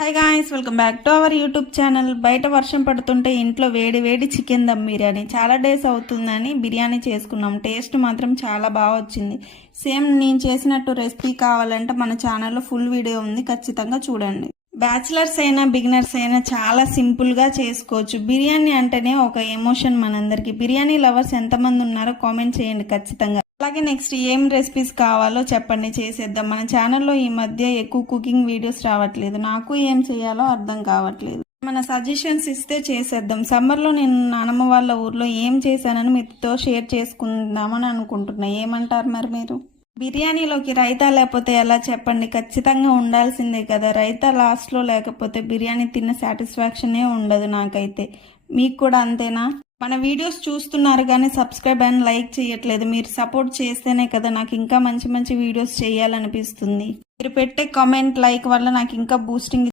Hi guys, welcome back to our YouTube channel. బయట వర్షం పడుతుంటే ఇంట్లో వేడి వేడి చికెన్ దమ్ బిర్యానీ చాలా డేస్ అవుతుందని బిర్యానీ చేసుకున్నాం. టేస్ట్ మాత్రం చాలా బాగా వచ్చింది. సేమ్ నేను చేసినట్టు రెసిపీ కావాలంటే మన ఛానల్లో ఫుల్ వీడియో ఉంది, ఖచ్చితంగా చూడండి. బ్యాచిలర్స్ అయినా బిగినర్స్ అయినా చాలా సింపుల్గా చేసుకోవచ్చు. బిర్యానీ అంటేనే ఒక ఎమోషన్ మనందరికి. బిర్యానీ లవర్స్ ఎంతమంది ఉన్నారో కామెంట్ చేయండి ఖచ్చితంగా. అలాగే నెక్స్ట్ ఏం రెసిపీస్ కావాలో చెప్పండి, చేసేద్దాం. మన ఛానల్లో ఈ మధ్య ఎక్కువ కుకింగ్ వీడియోస్ రావట్లేదు, నాకు ఏం చేయాలో అర్థం కావట్లేదు. మన సజెషన్స్ ఇస్తే చేసేద్దాం. సమ్మర్లో నేను నానమ్మ వాళ్ళ ఊర్లో ఏం చేశానని మీతో షేర్ చేసుకుందామని అనుకుంటున్నా. ఏమంటారు మరి మీరు? బిర్యానీలోకి రైతా లేకపోతే ఎలా చెప్పండి, ఖచ్చితంగా ఉండాల్సిందే కదా. రైతా లాస్ట్లో లేకపోతే బిర్యానీ తిన్న సాటిస్ఫాక్షనే ఉండదు నాకైతే. మీకు కూడా అంతేనా? మన వీడియోస్ చూస్తున్నారు కానీ సబ్స్క్రైబ్ అండ్ లైక్ చేయట్లేదు. మీరు సపోర్ట్ చేస్తేనే కదా నాకు ఇంకా మంచి మంచి వీడియోస్ చేయాలనిపిస్తుంది. మీరు పెట్టే కామెంట్ లైక్ వల్ల నాకు ఇంకా బూస్టింగ్